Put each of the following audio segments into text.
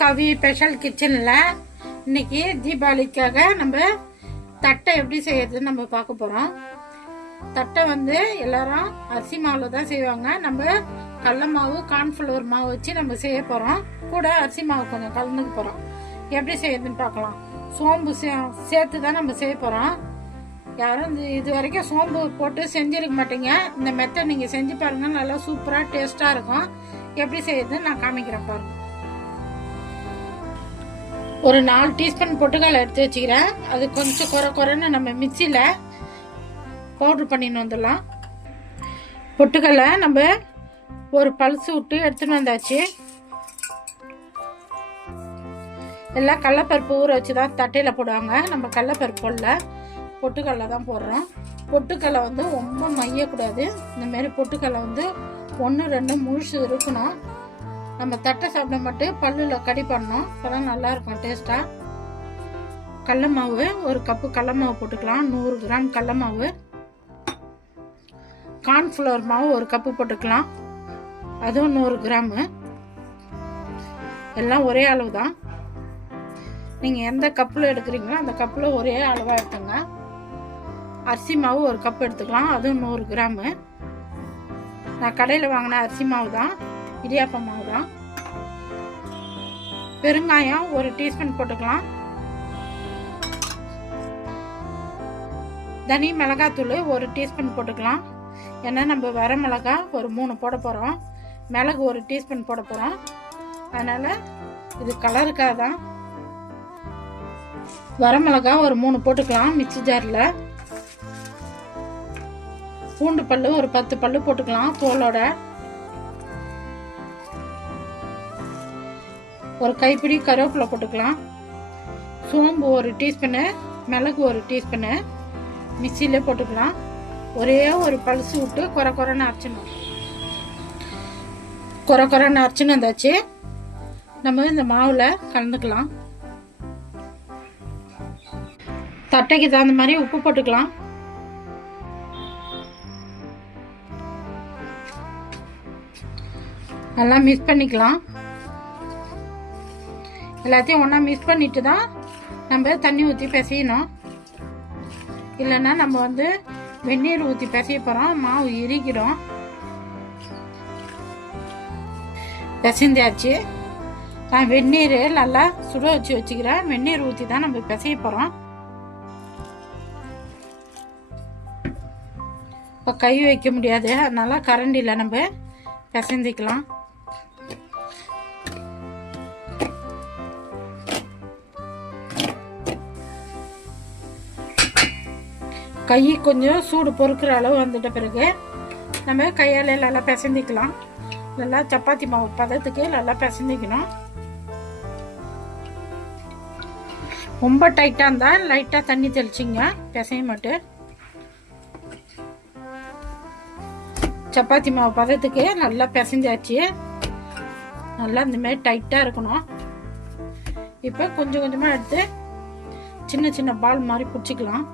கவி special கிச்சனில் இன்னைக்கு தீபாவளிக்காக நம்ம தட்டை எப்படி செய்யறதுன்னு நம்ம பார்க்க போகிறோம். தட்டை வந்து எல்லாரும் அரிசி மாவில் தான் செய்வாங்க. நம்ம கடல மாவு கார்ன்ஃப்ளவர் மாவு வச்சு நம்ம செய்ய போகிறோம். கூட அரிசி மாவு கொஞ்சம் கலந்துக்க போகிறோம். எப்படி செய்யறதுன்னு பார்க்கலாம். சோம்பு சேர்த்து தான் நம்ம செய்ய போகிறோம். யாரும் இது வரைக்கும் சோம்பு போட்டு செஞ்சிருக்க மாட்டீங்க. இந்த மெத்தட் நீங்கள் செஞ்சு பாருங்க, நல்லா சூப்பராக டேஸ்ட்டாக இருக்கும். எப்படி செய்யறதுன்னு நான் காமிக்கிறேன் பாருங்க. ஒரு 4 டீஸ்பூன் பொட்டுக்கடலை எடுத்து வச்சுக்கிறேன். அது கொஞ்சம் குறைன்னு நம்ம மிக்சியில் பவுட்ரு பண்ணின்னு வந்துடலாம். பொட்டுக்கடலை நம்ம ஒரு பல்ஸ் விட்டு எடுத்துன்னு வந்தாச்சு. எல்லாம் கடலப்பருப்பு ஊற வச்சு தான் தட்டையில் போடுவாங்க. நம்ம கடலப்பருப்பு போடல, பொட்டுக்கடலை தான் போடுறோம். பொட்டுக்கடலை வந்து ரொம்ப மையக்கூடாது. இந்தமாரி பொட்டுக்கடலை வந்து 1-2 முழுசு இருக்கணும். நம்ம தட்டை சாப்பிட மட்டும் பல்லில் கடி பண்ணணும். அப்போதான் நல்லாயிருக்கும் டேஸ்ட்டாக. கடல மாவு ஒரு கப்பு கடல மாவு போட்டுக்கலாம். 100 கிராம் கடல மாவு. கார்ன்ஃப்ளவர் மாவு ஒரு கப்பு போட்டுக்கலாம், அதுவும் 100 கிராமு. எல்லாம் ஒரே அளவு தான். நீங்கள் எந்த கப்பில் எடுக்கிறீங்களோ அந்த கப்பில் ஒரே அளவாக எடுத்துங்க. அரிசி மாவு ஒரு கப் எடுத்துக்கலாம், அதுவும் 100 கிராமு. நான் கடையில் வாங்கின அரிசி மாவு தான், இடியாப்ப மாவு தான். பெருங்காயம் ஒரு டீஸ்பூன் போட்டுக்கலாம். தனி மிளகாத்தூள் ஒரு டீஸ்பூன் போட்டுக்கலாம். ஏன்னா நம்ம வர மிளகாய் ஒரு 3 போட போகிறோம், மிளகு ஒரு டீஸ்பூன் போட போகிறோம். அதனால் இது கலருக்காக தான். வர மிளகாய் ஒரு 3 போட்டுக்கலாம் மிக்ஸி ஜாரில். பூண்டு பல்லு ஒரு 10 பல்லு போட்டுக்கலாம் தோலோட. ஒரு கைப்பிடி கருவேப்பிலை போட்டுக்கலாம். சோம்பு ஒரு டீஸ்பூனு, மிளகு ஒரு டீஸ்பூனு மிக்சியிலே போட்டுக்கலாம். ஒரே ஒரு பல்ஸ் விட்டு குறைன்னு அரைச்சிடணும். குறைன்னு அரைச்சின்னு வந்தாச்சு. நம்ம இந்த மாவில் கலந்துக்கலாம். தட்டைக்கு தகுந்த மாதிரி உப்பு போட்டுக்கலாம். நல்லா மிக்ஸ் பண்ணிக்கலாம். எல்லாத்தையும் ஒன்றா மிக்ஸ் பண்ணிட்டு தான் நம்ம தண்ணி ஊற்றி பிசையணும். இல்லைன்னா நம்ம வந்து வெந்நீர் ஊற்றி பிசைய போகிறோம், மாவு இறுக்கிடும். பிசைந்தாச்சு. நான் வெந்நீர் நல்லா சுட வச்சு வச்சுக்கிறேன். வெந்நீர் ஊற்றி தான் நம்ம பிசைய போகிறோம். இப்போ கை வைக்க முடியாது, அதனால கரண்டியில் நம்ம பிசைஞ்சிக்கலாம். கை கொஞ்சம் சூடு பொறுக்கிற அளவு வந்துட்ட பிறகு நம்ம கையால் நல்லா பிசைஞ்சிக்கலாம். நல்லா சப்பாத்தி மாவு பதத்துக்கு நல்லா பிசைஞ்சிக்கணும். ரொம்ப டைட்டாக இருந்தால் லைட்டாக தண்ணி தெளிச்சிங்க, பிசைய மாட்டு. சப்பாத்தி மாவு பதத்துக்கு நல்லா பிசைஞ்சாச்சு. நல்லா இந்தமாரி டைட்டாக இருக்கணும். இப்போ கொஞ்சம் கொஞ்சமாக எடுத்து சின்ன சின்ன பால் மாதிரி பிடிச்சிக்கலாம்.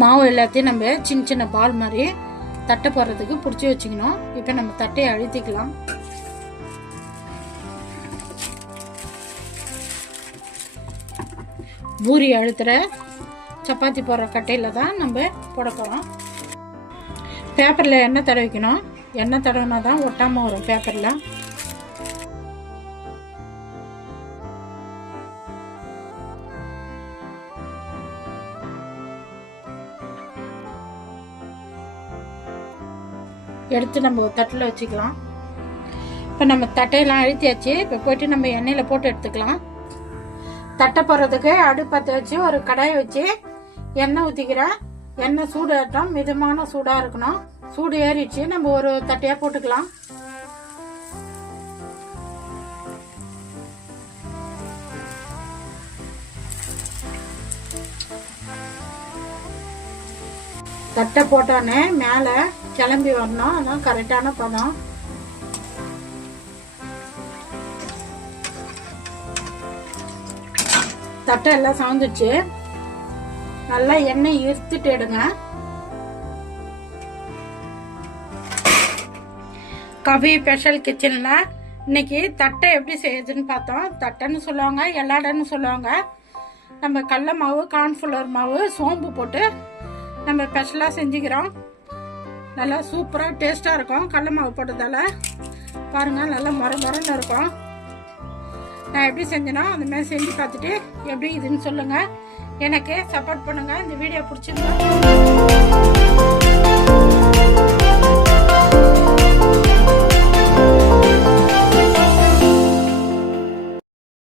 மாவு எல்லாத்தையும் நம்ம சின்ன சின்ன பால் மாதிரி தட்டை போடுறதுக்கு பிடிச்சி வச்சுக்கணும். இப்போ நம்ம தட்டையை அழுத்திக்கலாம். பூரி அழுத்துற சப்பாத்தி போடுற கட்டையில் தான் நம்ம போட போகிறோம். பேப்பரில் எண்ணெய் தடவிக்கணும். எண்ணெய் தடவினா தான் ஒட்டாமல் வரும் பேப்பரில். எடுத்து நம்ம ஒரு தட்டில் வச்சுக்கலாம். இப்போ நம்ம தட்டையெல்லாம் அழுத்தியாச்சு. இப்போ போயிட்டு நம்ம எண்ணெயில் போட்டு எடுத்துக்கலாம். தட்டை போடுறதுக்கு அடுப்பத்தை வச்சு ஒரு கடாயை வச்சு எண்ணெய் ஊற்றிக்கிறேன். எண்ணெய் சூடாகட்டும், மிதமான சூடாக இருக்கணும். சூடு ஏறிடுச்சு, நம்ம ஒரு தட்டையாக போட்டுக்கலாம். தட்டை போட்டோன்னே மேலே கிளம்பி வரணும், அதான் கரெக்டான பதம். தட்டை எல்லாம் சவுந்துச்சு. நல்லா எண்ணெய் இருத்துட்டு எடுங்க. கவி ஸ்பெஷல் கிச்சனில் இன்னைக்கு தட்டை எப்படி செய்யுதுன்னு பார்த்தோம். தட்டைன்னு சொல்லுவாங்க, எல்லாடன்னு சொல்லுவாங்க. நம்ம கடல மாவு, கார்ன்ஃப்ளவர் மாவு, சோம்பு போட்டு நம்ம ஸ்பெஷலாக செஞ்சுக்கிறோம். நல்லா சூப்பராக டேஸ்ட்டாக இருக்கும். கடல மாவு போட்டதால் பாருங்கள், நல்லா மொரன்னு இருக்கும். நான் எப்படி செஞ்சேனோ அந்த மாதிரி செஞ்சு பார்த்துட்டு எப்படி இதுன்னு சொல்லுங்கள். எனக்கு சப்போர்ட் பண்ணுங்கள். இந்த வீடியோ பிடிச்சிருந்தா